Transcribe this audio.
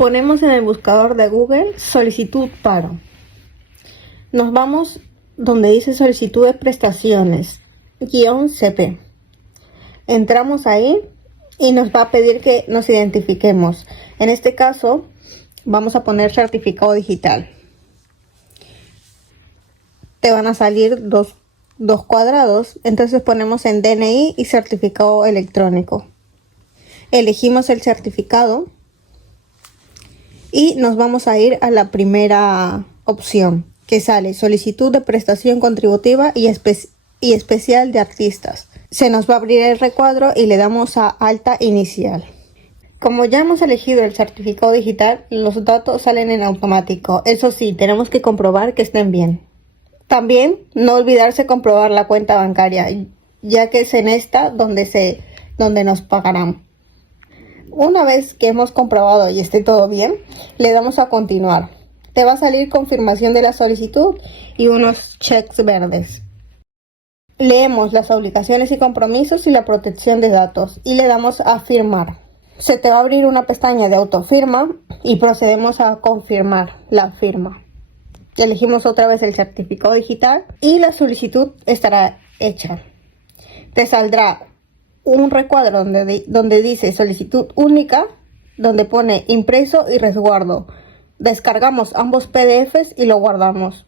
Ponemos en el buscador de Google solicitud paro. Nos vamos donde dice solicitud de prestaciones, -CP. Entramos ahí y nos va a pedir que nos identifiquemos. En este caso, vamos a poner certificado digital. Te van a salir dos cuadrados, entonces ponemos en DNI y certificado electrónico. Elegimos el certificado y nos vamos a ir a la primera opción que sale solicitud de prestación contributiva y especial de artistas. Se nos va a abrir el recuadro y le damos a alta inicial. Como ya hemos elegido el certificado digital, los datos salen en automático. Eso sí, tenemos que comprobar que estén bien. También no olvidarse comprobar la cuenta bancaria, ya que es en esta donde nos pagarán. Una vez que hemos comprobado y esté todo bien, le damos a continuar. Te va a salir confirmación de la solicitud y unos checks verdes. Leemos las obligaciones y compromisos y la protección de datos y le damos a firmar. Se te va a abrir una pestaña de autofirma y procedemos a confirmar la firma. Elegimos otra vez el certificado digital y la solicitud estará hecha. Te saldrá un recuadro donde dice solicitud única, donde pone impreso y resguardo. Descargamos ambos PDFs y lo guardamos.